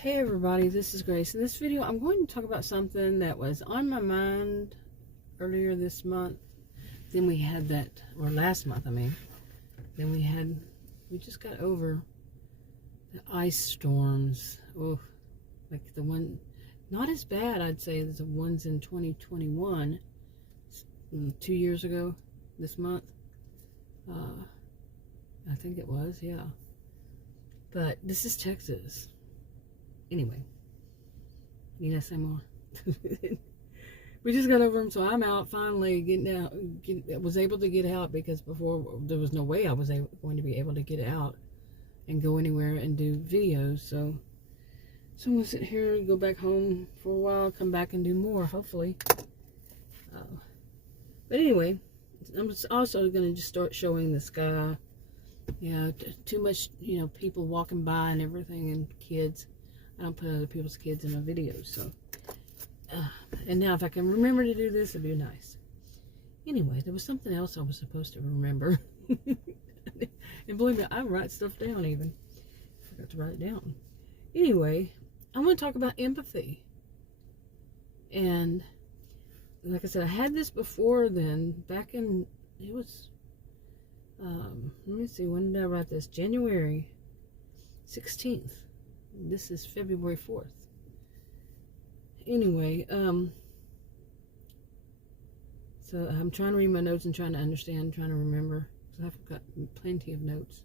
Hey everybody, this is Grace. In this video, I'm going to talk about something that was on my mind earlier this month. Then we had that, or last month, I mean. Then we just got over the ice storms. Oh, like the one, not as bad, I'd say, as the ones in 2021, 2 years ago, this month. I think it was, yeah. But this is Texas. Anyway, need I say more? We just got over them, so I'm out finally getting out. Was able to get out because before there was no way I was going to be able to get out and go anywhere and do videos. So I'm gonna sit here and go back home for a while, come back and do more, hopefully. But anyway, I'm also gonna just start showing the sky. Yeah, too much, people walking by and everything, and kids. I don't put other people's kids in my videos, so. And now if I can remember to do this, it'd be nice. Anyway, there was something else I was supposed to remember. And believe me, I write stuff down even. I forgot to write it down. Anyway, I want to talk about empathy. And like I said, I had this before then, back in, it was, let me see, when did I write this? January 16th. This is February 4th. Anyway, so I'm trying to read my notes and trying to understand, trying to remember, because I've got plenty of notes.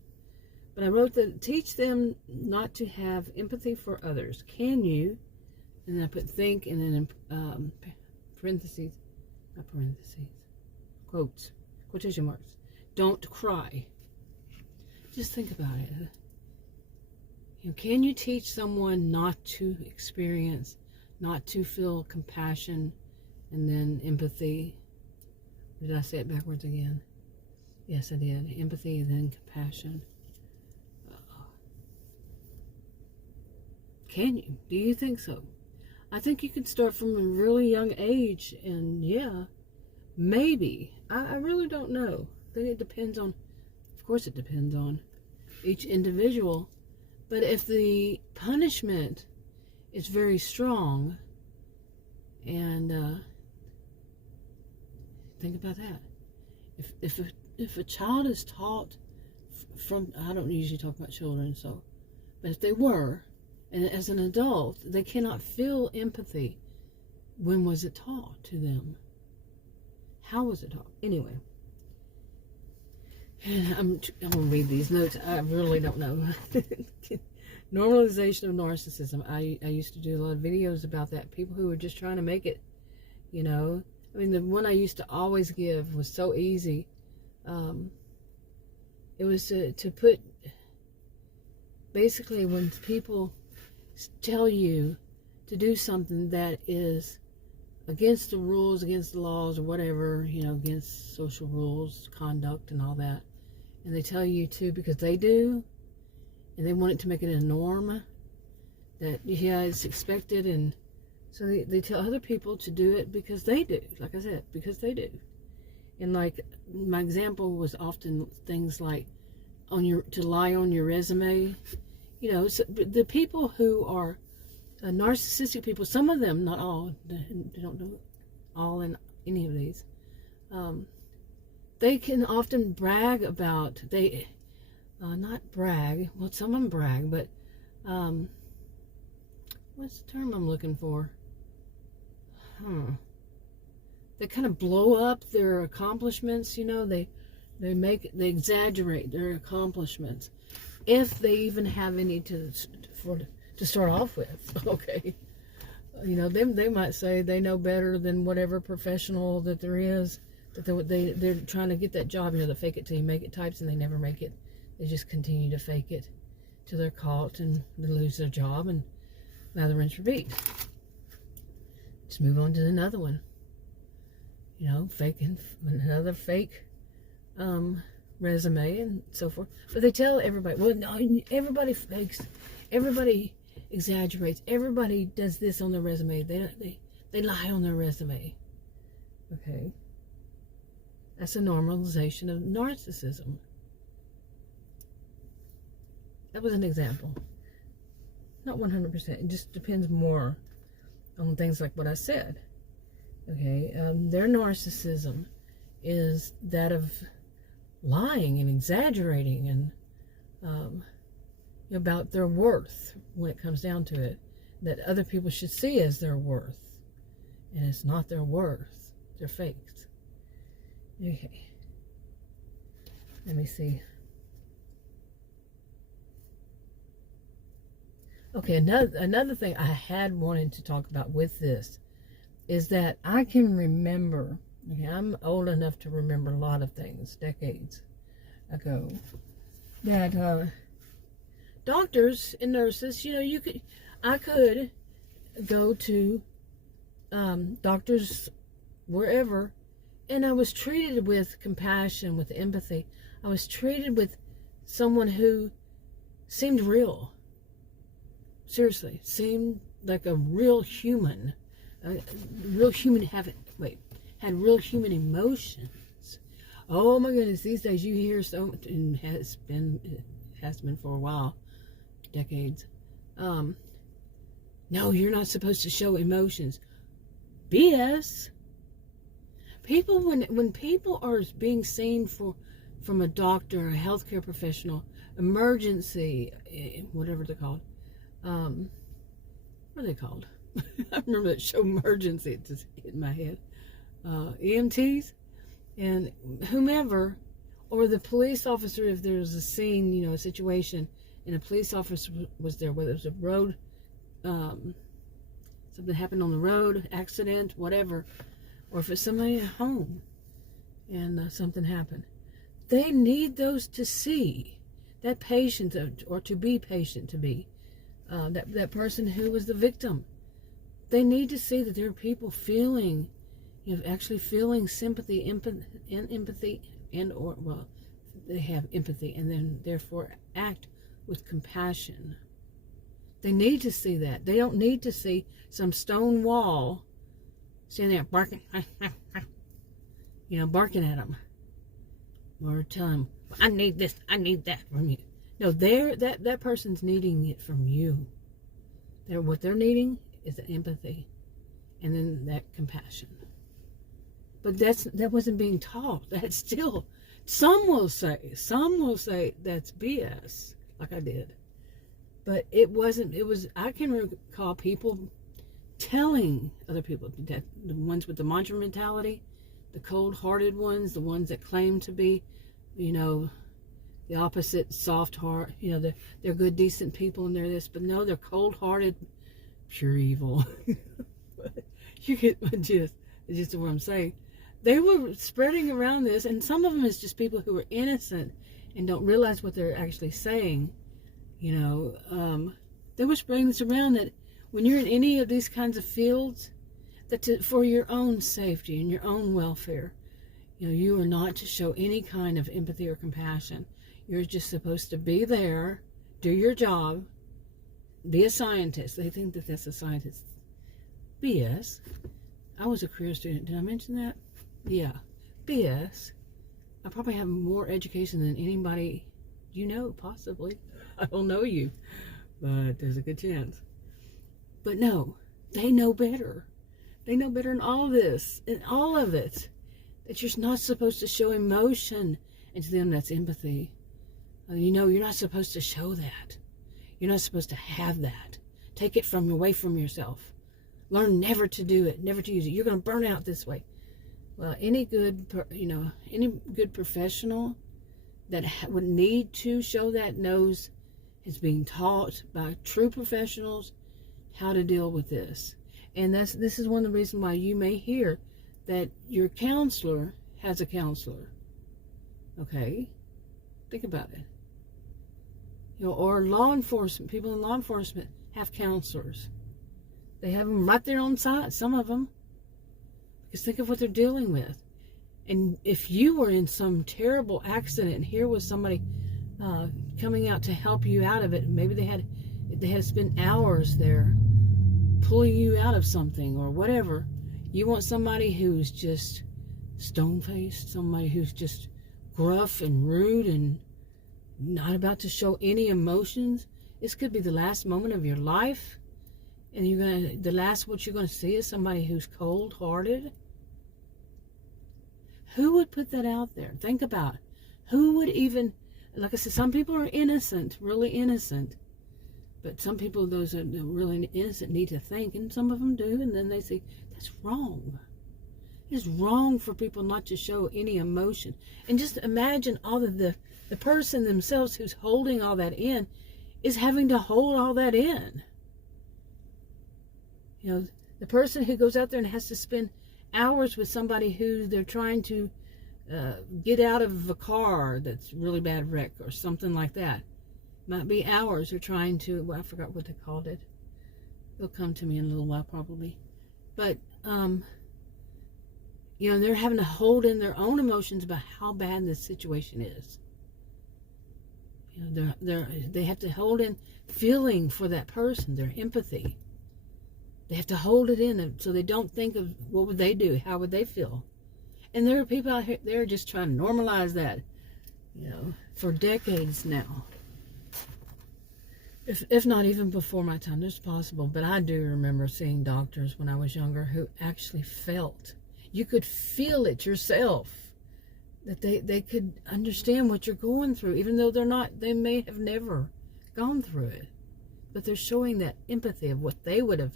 But I wrote that, teach them not to have empathy for others. Can you? And then I put think, and then in parentheses, not parentheses, quotes, quotation marks. Don't cry. Just think about it. Can you teach someone not to experience, not to feel compassion, and then empathy? Did I say it backwards again? Yes, I did. Empathy and then compassion. Can you? Do you think so? I think you can start from a really young age, and yeah, maybe. I really don't know. I think it depends on, of course it depends on each individual. But if the punishment is very strong, and think about that. If a child is taught from, I don't usually talk about children, so, but if they were, and as an adult, they cannot feel empathy, when was it taught to them? How was it taught? Anyway. And I'm going to read these notes. I really don't know. Normalization of narcissism. I used to do a lot of videos about that. People who were just trying to make it, I mean, the one I used to always give was so easy. It was to put, basically, when people tell you to do something that is against the rules, against the laws, or whatever, against social rules, conduct, and all that, and they tell you to because they do, and they want it to make it a norm, that, yeah, it's expected, and so they tell other people to do it because they do, like I said, because they do. And like, my example was often things like, to lie on your resume, so the people who are narcissistic people, some of them, not all, they don't do all in any of these, they can often brag about, not brag, well, some of them brag, but, what's the term I'm looking for? They kind of blow up their accomplishments, they exaggerate their accomplishments, if they even have any to start off with, okay? They might say they know better than whatever professional that there is, that they're trying to get that job, the fake it till you make it types, and they never make it. They just continue to fake it till they're caught and they lose their job, and lather, rinse, repeat. Just move on to another one. Faking another fake resume and so forth. But they tell everybody, well, no, everybody fakes, everybody exaggerates, everybody does this on their resume. They lie on their resume. Okay. That's a normalization of narcissism. That was an example. not 100%. It just depends more on things like what I said. Okay, their narcissism is that of lying and exaggerating and about their worth when it comes down to it, that other people should see as their worth, and it's not their worth. They're faked. Okay, let me see. Okay, another thing I had wanted to talk about with this is that I can remember, okay, I'm old enough to remember a lot of things, decades ago, that doctors and nurses, I could go to doctors wherever, and I was treated with compassion, with empathy. I was treated with someone who seemed real. Seriously, seemed like a real human. Had real human emotions. Oh my goodness, these days you hear so much, and has been for a while, decades. No, you're not supposed to show emotions. BS. People, when people are being seen from a doctor, a healthcare professional, emergency, whatever they're called. What are they called? I remember that show Emergency. It just hit my head. EMTs and whomever, or the police officer, if there's a scene, a situation, and a police officer was there, whether it was a road, something happened on the road, accident, whatever, or if it's somebody at home and something happened. They need those to see that patient, or to be patient, to be that person who was the victim. They need to see that there are people feeling, actually feeling sympathy, empathy, they have empathy, and then therefore act with compassion. They need to see that. They don't need to see some stone wall standing there barking, barking at them, or telling them, I need this, I need that from you. No, that person's needing it from you. What they're needing is the empathy, and then that compassion. But that wasn't being taught. That's still, some will say that's BS, like I did. But it wasn't. I can recall people telling other people, that the ones with the mantra mentality, the cold-hearted ones, the ones that claim to be, the opposite, soft heart, they're good, decent people, and they're this, but no, they're cold-hearted, pure evil. You get my gist. It's just what I'm saying. They were spreading around this, and some of them is just people who are innocent and don't realize what they're actually saying. They were spreading this around, that when you're in any of these kinds of fields, that for your own safety and your own welfare, you are not to show any kind of empathy or compassion. You're just supposed to be there, do your job, be a scientist. They think that that's a scientist. BS. I was a career student. Did I mention that? Yeah. BS. I probably have more education than anybody possibly. I don't know you, but there's a good chance. But no, they know better. They know better in all this, in all of it, that you're not supposed to show emotion, and to them that's empathy. You're not supposed to show that. You're not supposed to have that. Take it away from yourself. Learn never to do it, never to use it. You're going to burn out this way. Well, any good professional that would need to show that knows, is being taught by true professionals how to deal with this. And this is one of the reasons why you may hear that your counselor has a counselor. Okay? Think about it. Or law enforcement, people in law enforcement have counselors. They have them right there on site, some of them. Because think of what they're dealing with. And if you were in some terrible accident, and here was somebody coming out to help you out of it, maybe they had spent hours there pulling you out of something or whatever. You want somebody who's just stone-faced, somebody who's just gruff and rude and not about to show any emotions. This could be the last moment of your life, and what you're gonna see is somebody who's cold-hearted. Who would put that out there? Think about it. Who would even, like I said, some people are innocent, really innocent. But some people, those that are really innocent, need to think, and some of them do, and then they say, that's wrong. It's wrong for people not to show any emotion. And just imagine all of the person themselves who's holding all that in is having to hold all that in. You know, the person who goes out there and has to spend hours with somebody who they're trying to get out of a car that's really bad wreck or something like that. Might be hours they're trying to, well, I forgot what they called it. It'll come to me in a little while probably. But, you know, they're having to hold in their own emotions about how bad this situation is. You know, they have to hold in feeling for that person, their empathy. They have to hold it in so they don't think of what would they do, how would they feel. And there are people out here, they're just trying to normalize that, you know, for decades now. If not even before my time, it's possible. But I do remember seeing doctors when I was younger who actually felt. You could feel it yourself. That they could understand what you're going through, even though they may have never gone through it. But they're showing that empathy of what they would have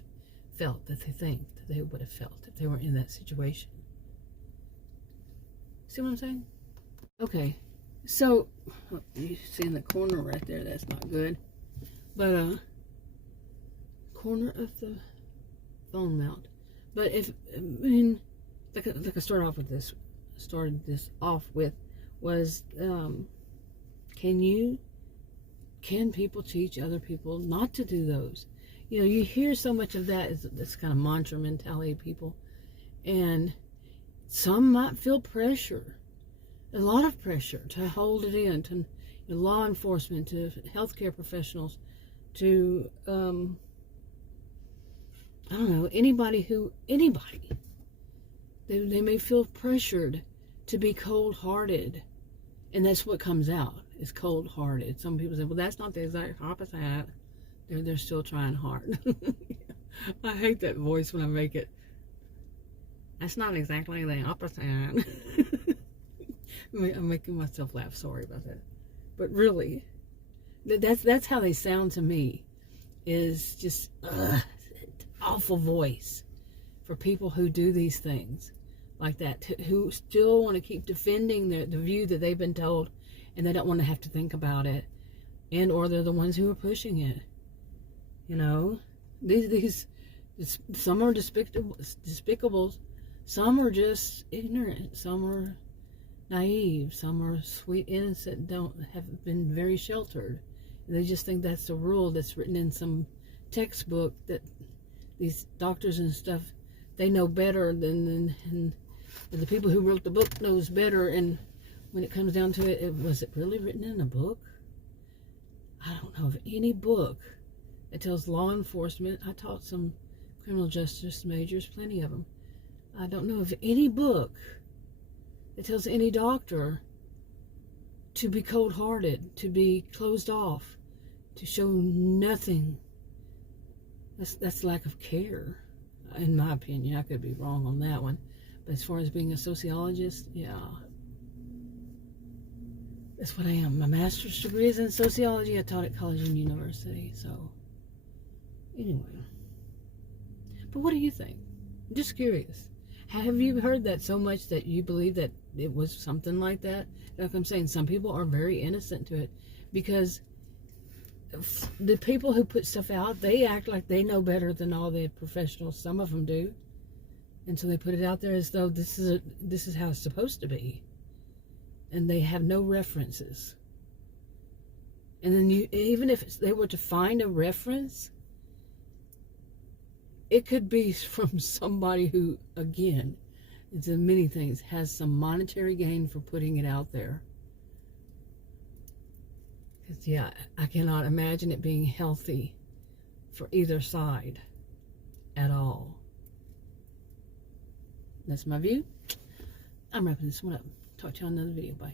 felt, that they think that they would have felt if they were in that situation. See what I'm saying? Okay, so you see in the corner right there, that's not good. But corner of the phone mount. But like I started this off with was can people teach other people not to do those? You know, you hear so much of that, this kind of mantra mentality of people, and some might feel pressure, a lot of pressure to hold it in, to law enforcement, to healthcare professionals, to I don't know, anybody. They may feel pressured to be cold-hearted, and that's what comes out, is cold-hearted. Some people say, well, that's not the exact opposite. They're still trying hard. I hate that voice when I make it. That's not exactly the opposite. I'm making myself laugh. Sorry about that. But really, that's how they sound to me. Is just awful voice for people who do these things like that, who still want to keep defending the view that they've been told, and they don't want to have to think about it, and or they're the ones who are pushing it. You know, these some are despicable, some are just ignorant, some are naive, some are sweet, innocent, have been very sheltered. They just think that's the rule that's written in some textbook, that these doctors and stuff, they know better than the people who wrote the book knows better. And when it comes down to it, was it really written in a book? I don't know of any book that tells law enforcement. I taught some criminal justice majors, plenty of them. I don't know of any book that tells any doctor to be cold-hearted, to be closed off, to show nothing. That's lack of care, in my opinion. I could be wrong on that one. But as far as being a sociologist, yeah. That's what I am. My master's degree is in sociology. I taught at college and university, so anyway. But what do you think? I'm just curious. Have you heard that so much that you believe that it was something like that? Like I'm saying, some people are very innocent to it, because the people who put stuff out, they act like they know better than all the professionals. Some of them do, and so they put it out there as though this is how it's supposed to be, and they have no references. And then even if they were to find a reference, it could be from somebody who, again, it's in many things, has some monetary gain for putting it out there. Because, yeah, I cannot imagine it being healthy for either side at all. That's my view. I'm wrapping this one up. Talk to you on another video. Bye.